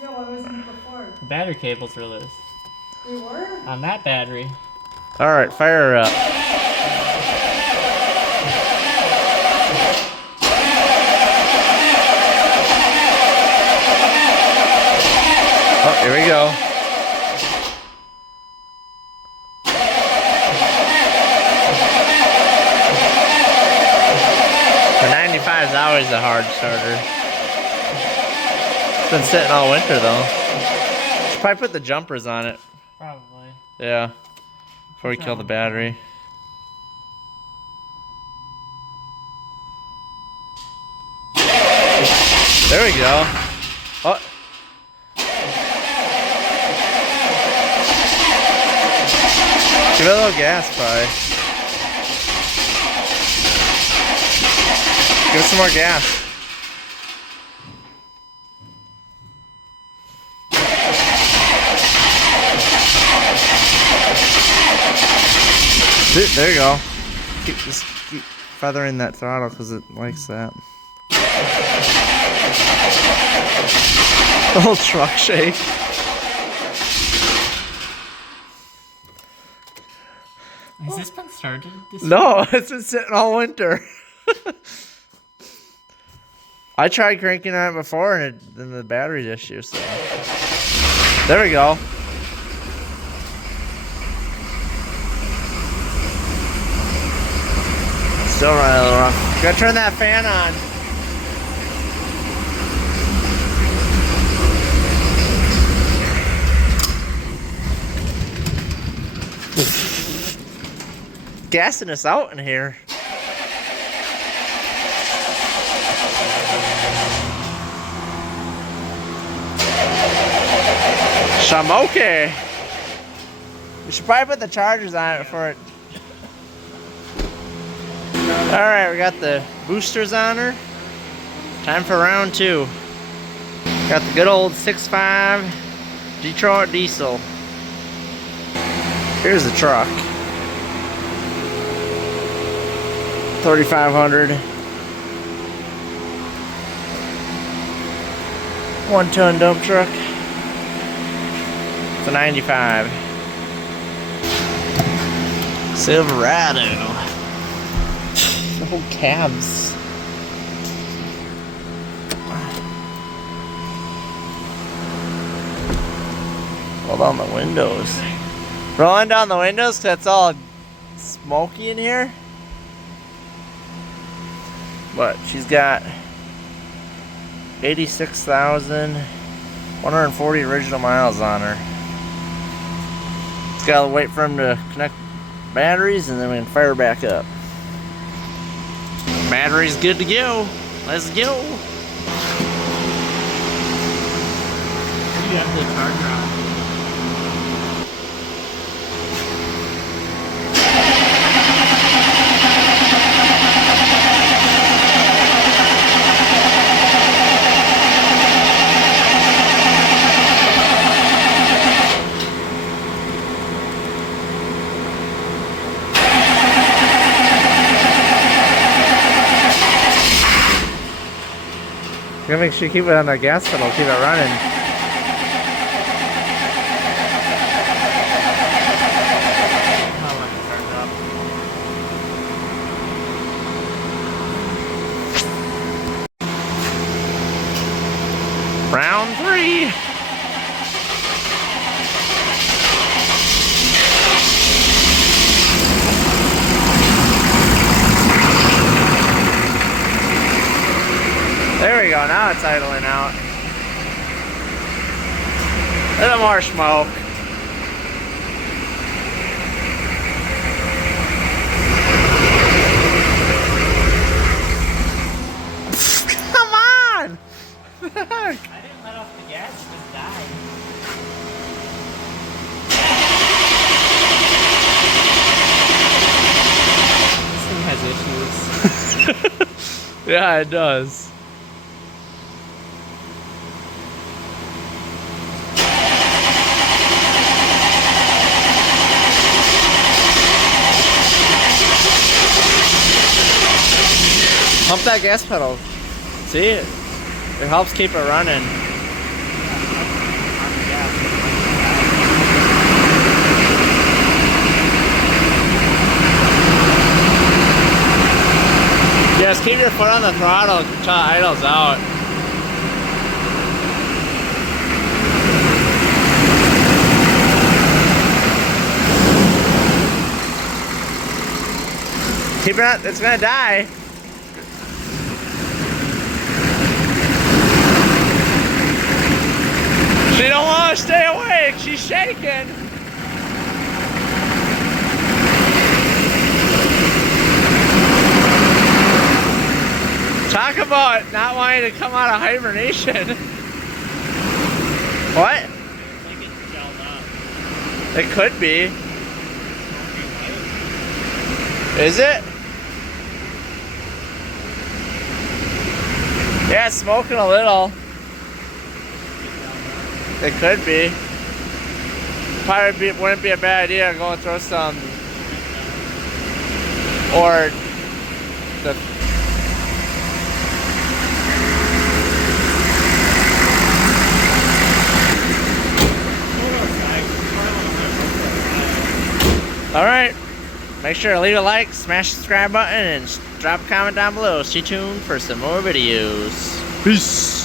Yeah, why wasn't it before? The battery cables were loose. They were? On that battery. Alright, fire her up. Oh, here we go. The 95 is always a hard starter. It's been sitting all winter though. Should probably put the jumpers on it. Probably. Yeah. Before we kill the battery. There we go. Oh. Give it a little gas, probably. Give it some more gas. There you go. Just keep feathering that throttle because it likes that. The whole truck shake. Has this been started this No, it's been sitting all winter. I tried cranking on it before and then the battery's issue, so. There we go. Still running a little rough. Gotta turn that fan on. Gassing us out in here. Smoky. We should probably put the chargers on it for it. Alright, we got the boosters on her. Time for round 2. Got the good old 6.5 Detroit diesel. Here's the truck. 3,500. 1-ton dump truck. It's a 95. Silverado. The whole cabs. Roll down the windows. Rolling down the windows because it's all smoky in here. But she's got 86,140 original miles on her. Just gotta wait for them to connect batteries and then we can fire her back up. Battery's good to go. Let's go. You have the charger on. Gotta make sure you keep it on the gas pedal, keep it running. Round 3. There we go, now it's idling out. A little more smoke. Come on! I didn't let off the gas, it just died. This thing has issues. Yeah, it does. Pump that gas pedal. See it? It helps keep it running. Just keep your foot on the throttle until it idles out. Keep it up, it's gonna die. She don't want to stay awake, she's shaking. Talk about not wanting to come out of hibernation. What? It's like it's gelled up. It could be. Is it? Yeah, it's smoking a little. It could be. Wouldn't be a bad idea to go and throw some. Or the. All right. Make sure to leave a like, smash the subscribe button, and drop a comment down below. Stay tuned for some more videos. Peace.